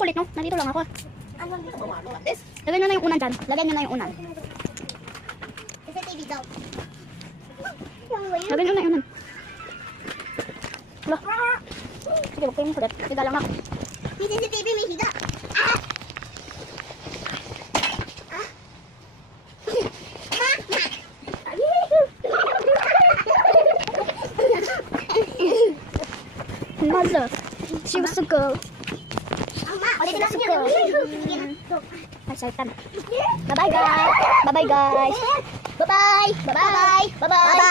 kulit, no? Nandito lang ako. Ano dito ba mo? Lagyan nyo na yung unan dyan. Lagyan nyo na yung unan. CCTV daw. Lagyan nyo na yung unan. Wala. Sige, huwag kayong kulit. Higa lang na. May CCTV, may higa. Ah! Mother, she was a girl. Ulitin natin yan. Ay, sartan. Bye-bye, guys. Bye-bye, guys. Bye-bye. Bye-bye. Bye-bye.